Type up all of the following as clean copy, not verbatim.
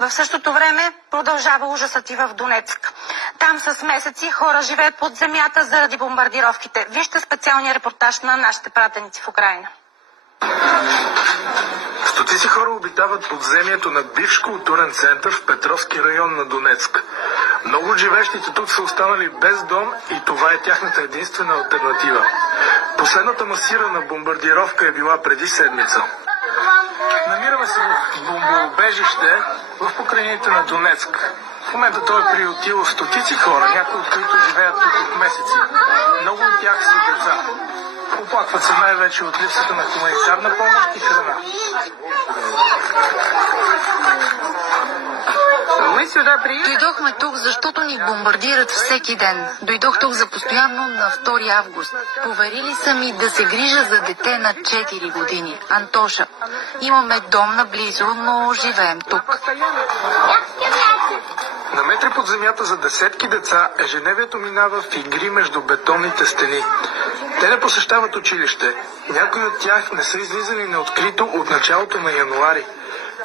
В същото време продължава ужасът и в Донецк. Там с месеци хора живеят под земята заради бомбардировките. Вижте специалния репортаж на нашите пратеници в Украйна. Стотици хора обитават подземието на бивш културен център в Петровски район на Донецк. Много от живещите тук са останали без дом и това е тяхната единствена алтернатива. Последната масирана бомбардировка е била преди седмица. Намираме се в бомбоубежище в покрайнините на Донецк. В момента той е приютил стотици хора, някои от които живеят тук от месеци. Много от тях са деца. Оплакват се най-вече от липсата на хуманитарна помощ и храна. Дойдохме тук, защото ни бомбардират всеки ден. Дойдох тук за постоянно на 2 август. Поверили са ми да се грижа за дете на 4 години, Антоша. Имаме дом наблизо, но живеем тук. На метри под земята за десетки деца ежедневието минава в игри между бетонните стени. Те не посещават училище. Някои от тях не са излизали на открито от началото на януари.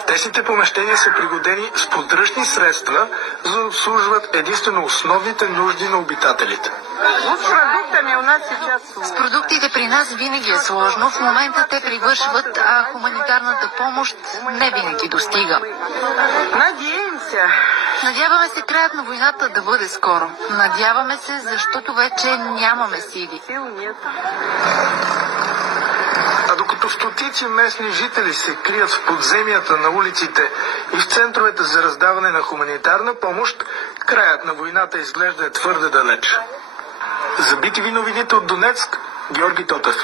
Тесните помещения са пригодени с подръчни средства, за да обслужват единствено основните нужди на обитателите. С продуктите при нас винаги е сложно. В момента те привършват, а хуманитарната помощ не винаги достига. Надяваме се краят на войната да бъде скоро. Надяваме се, защото вече нямаме сили. А докато стотици местни жители се крият в подземията на улиците и в центровете за раздаване на хуманитарна помощ, краят на войната изглежда твърде далеч. За BTV новините от Донецк, Георги Тотев.